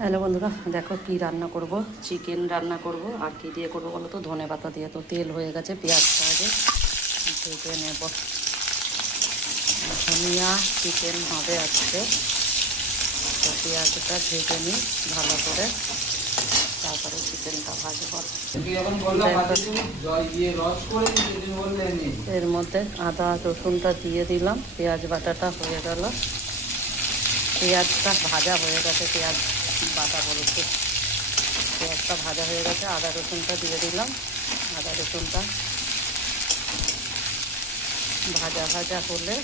Hello বন্ধুরা, দেখো কি রান্না করব। চিকেন রান্না করব। আর কি দিয়ে করবো বলো তো? ধনে পাতা দিয়ে। তো তেল হয়ে গেছে, পেঁয়াজটা আগে ভেজে নেব। ধনিয়া চিকেন হবে আজকে। তো পেঁয়াজটা ভেজে নিই ভালো করে, তারপরে চিকেনটা ভাজবো। এর মধ্যে আদা রসুনটা দিয়ে দিলাম, পেঁয়াজ বাটাটা হয়ে গেল। পেঁয়াজটা ভাজা হয়ে গেছে, পেঁয়াজ বাটা বলতে পেঁয়াজটা ভাজা হয়ে গেছে। আদা রসুনটা দিয়ে দিলাম। আদা রসুনটা ভাজা ভাজা হলে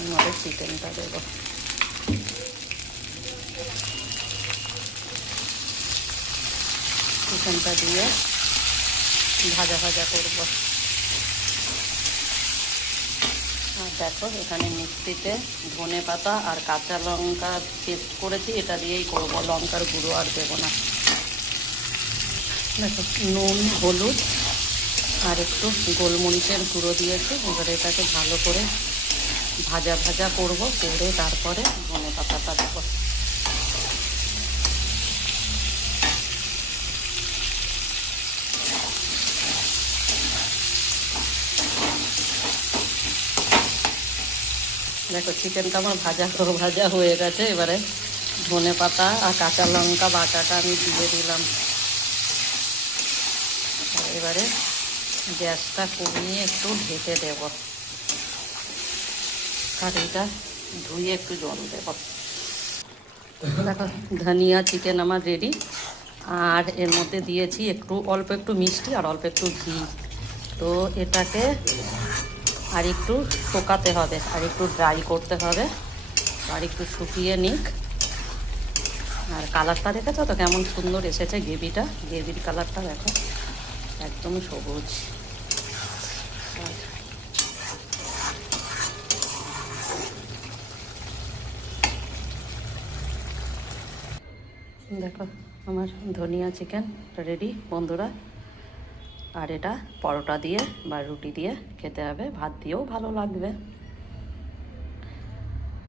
আমাদের চিকেনটা দেবো। চিকেনটা দিয়ে ভাজা ভাজা করব। আর দেখো এখানে মিক্সিতে ধনে পাতা আর কাঁচা লঙ্কা পেস্ট করেছি, এটা দিয়েই করবো। লঙ্কার গুঁড়ো আর দেবো না। দেখো নুন, হলুদ আর একটু গোলমরিচের গুঁড়ো দিয়েছি। এবারে এটাকে ভালো করে ভাজা ভাজা করব, করে তারপরে ধনে পাতাটা দেবো। দেখো চিকেনটা আমার ভাজা হয়ে গেছে। এবারে ধনে পাতা আর কাঁচা লঙ্কা বাটাটা আমি দিয়ে দিলাম। এবারে গ্যাসটা কমিয়ে একটু ঢেকে দেব। কারিটা ধুয়ে একটু জল দেব। দেখো ধনিয়া চিকেন আমার রেডি। আর এর মধ্যে দিয়েছি অল্প একটু মিষ্টি আর অল্প একটু ঘি। তো এটাকে আর একটু শুকাতে হবে, আর একটু ড্রাই করতে হবে, আর একটু শুকিয়ে নিক। আর কালারটা দেখেছো তো কেমন সুন্দর এসেছে গ্রেভিটা। গ্রেভির কালারটা দেখো একদম সবুজ। দেখো আমার ধনিয়া চিকেন রেডি বন্ধুরা। আর এটা পরোটা দিয়ে বা রুটি দিয়ে খেতে হবে, ভাত দিয়েও ভালো লাগবে।